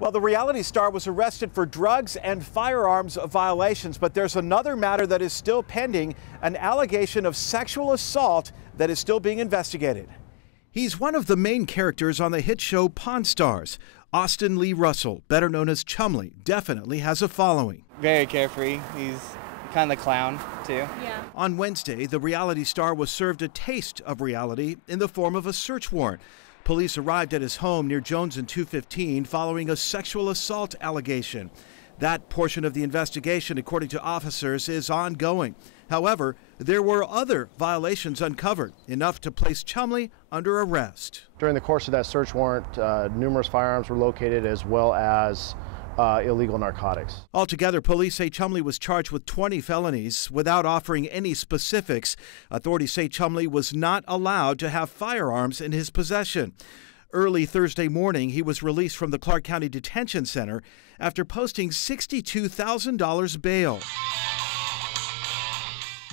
Well, the reality star was arrested for drugs and firearms violations, but there's another matter that is still pending, an allegation of sexual assault that is still being investigated. He's one of the main characters on the hit show Pawn Stars. Austin Lee Russell, better known as Chumlee, definitely has a following. Very carefree. He's kind of the clown, too. Yeah. On Wednesday, the reality star was served a taste of reality in the form of a search warrant. Police arrived at his home near Jones and 215 following a sexual assault allegation. That portion of the investigation, according to officers, is ongoing. However, there were other violations uncovered, enough to place Chumlee under arrest. During the course of that search warrant, numerous firearms were located, as well as illegal narcotics. Altogether, police say Chumlee was charged with 20 felonies. Without offering any specifics, authorities say Chumlee was not allowed to have firearms in his possession. Early Thursday morning, he was released from the Clark County Detention Center after posting $62,000 bail.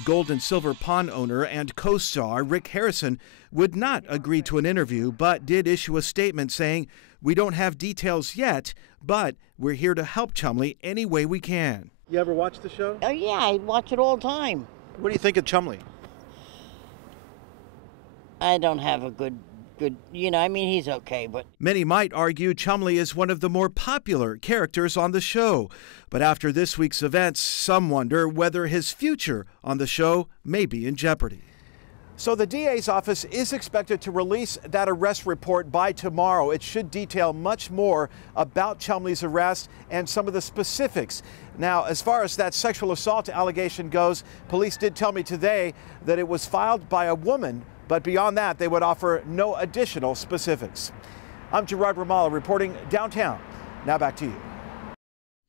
Gold and silver pawn owner and co-star Rick Harrison would not agree to an interview, but did issue a statement saying, "We don't have details yet, but we're here to help Chumlee any way we can." You ever watch the show? Oh yeah, I watch it all the time. What do you think of Chumlee? I don't have a good, he's okay, but... Many might argue Chumlee is one of the more popular characters on the show. But after this week's events, some wonder whether his future on the show may be in jeopardy. So the DA's office is expected to release that arrest report by tomorrow. It should detail much more about Chumlee's arrest and some of the specifics. Now, as far as that sexual assault allegation goes, police did tell me today that it was filed by a woman, but beyond that, they would offer no additional specifics. I'm Gerard Ramallah reporting downtown. Now back to you.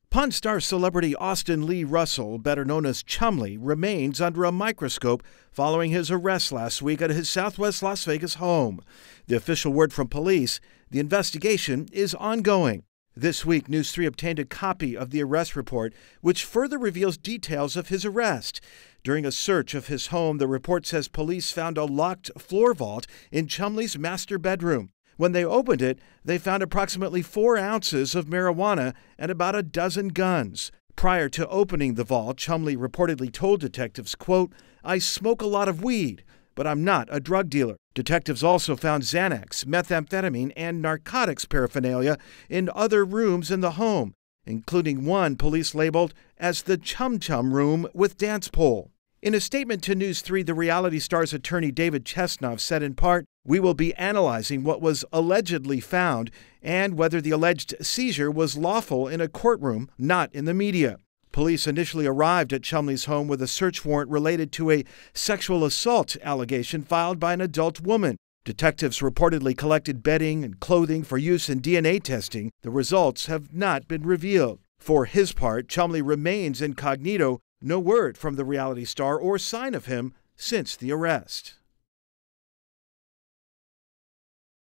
Pawn Star celebrity Austin Lee Russell, better known as Chumlee, remains under a microscope following his arrest last week at his Southwest Las Vegas home. The official word from police, the investigation is ongoing. This week, News 3 obtained a copy of the arrest report, which further reveals details of his arrest. During a search of his home, the report says police found a locked floor vault in Chumlee's master bedroom. When they opened it, they found approximately 4 ounces of marijuana and about a dozen guns. Prior to opening the vault, Chumlee reportedly told detectives, quote, "I smoke a lot of weed, but I'm not a drug dealer." Detectives also found Xanax, methamphetamine, and narcotics paraphernalia in other rooms in the home, including one police labeled as the Chum Chum Room with dance pole. In a statement to News 3, the reality star's attorney David Chesnoff said in part, "We will be analyzing what was allegedly found and whether the alleged seizure was lawful in a courtroom, not in the media." Police initially arrived at Chumlee's home with a search warrant related to a sexual assault allegation filed by an adult woman. Detectives reportedly collected bedding and clothing for use in DNA testing. The results have not been revealed. For his part, Chumlee remains incognito. No word from the reality star or sign of him since the arrest.